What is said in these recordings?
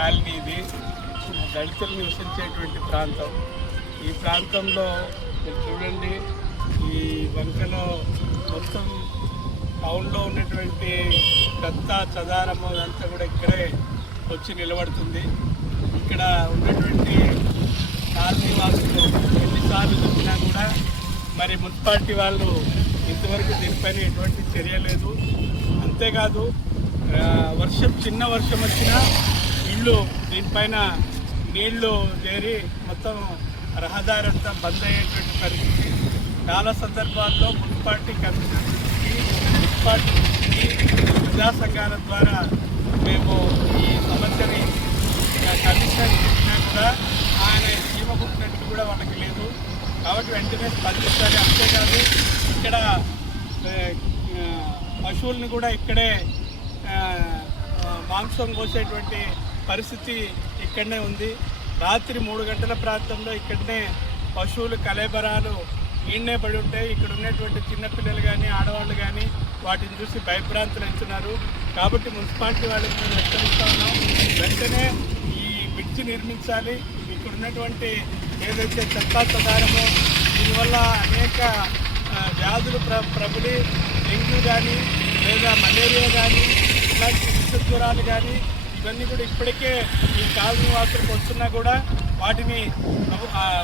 Colony ఇది దళితులు నివసించేటువంటి ప్రాంతం. ఈ ప్రాంతంలో మీరు చూడండి, ఈ వంకలో మొత్తం టౌన్లో ఉన్నటువంటి పెద్ద చదారము అదంతా కూడా ఇక్కడే వచ్చి నిలబడుతుంది. ఇక్కడ ఉన్నటువంటి కాలనీ వాసులు ఎన్నిసార్లు చెప్పినా కూడా మరి మున్సిపాలిటీ వాళ్ళు ఇంతవరకు దీనిపైన ఎటువంటి చర్య లేదు. అంతేకాదు చిన్న వర్షం వచ్చినా ఇళ్ళు దీనిపైన నీళ్లు చేరి మొత్తం రహదారి అంతా బంద్ అయ్యేటువంటి పరిస్థితి. చాలా సందర్భాల్లో మున్సిపాలిటీ కమిషనర్కి, మున్సిపాలిటీ ప్రజా సంఘాల ద్వారా మేము ఈ సమస్యని కమిషనర్ ఇచ్చినా కూడా ఆయన చీమ పుట్టినట్టు కూడా వాళ్ళకి లేదు. కాబట్టి వెంటనే స్పందించాలి. అంతేకాదు ఇక్కడ పశువుల్ని కూడా ఇక్కడే మాంసం కోసేటువంటి పరిస్థితి ఇక్కడనే ఉంది. రాత్రి 3 గంటల ప్రాంతంలో ఇక్కడనే పశువులు కలేబరాలు ఈడనే పడి ఉంటాయి. ఇక్కడ ఉన్నటువంటి చిన్నపిల్లలు కానీ ఆడవాళ్ళు కానీ వాటిని చూసి భయభ్రాంతులు అవుతున్నారు. కాబట్టి మున్సిపాలిటీ వాళ్ళకి మేము హెచ్చరిస్తా ఉన్నాం, వెంటనే ఈ బ్రిడ్జి నిర్మించాలి. ఇక్కడ ఉన్నటువంటి ఏదైతే చెత్తా చెదారమో దీనివల్ల అనేక వ్యాధులు ప్రబలి డెంగ్యూ కానీ లేదా మలేరియా కానీ ఇలాంటి విషజ్వరాలు కానీ ఇవన్నీ కూడా ఇప్పటికే ఈ కాలనీ వాసులకు వస్తున్నా కూడా వాటిని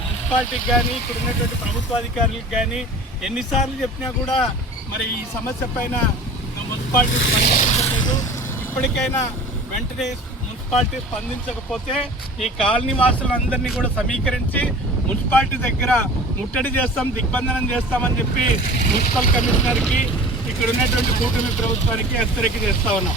మున్సిపాలిటీకి కానీ ఇక్కడ ఉన్నటువంటి ప్రభుత్వాధికారులకు కానీ ఎన్నిసార్లు చెప్పినా కూడా మరి ఈ సమస్య పైన మున్సిపాలిటీ స్పందించలేదు. ఇప్పటికైనా వెంటనే మున్సిపాలిటీ స్పందించకపోతే ఈ కాలనీ వాసులందరినీ కూడా సమీకరించి మున్సిపాలిటీ దగ్గర ముట్టడి చేస్తాం, దిగ్బంధనం చేస్తామని చెప్పి మున్సిపల్ కమిషనర్కి ఇక్కడ ఉన్నటువంటి కూటమి ప్రభుత్వానికి హెచ్చరిక చేస్తా ఉన్నాం.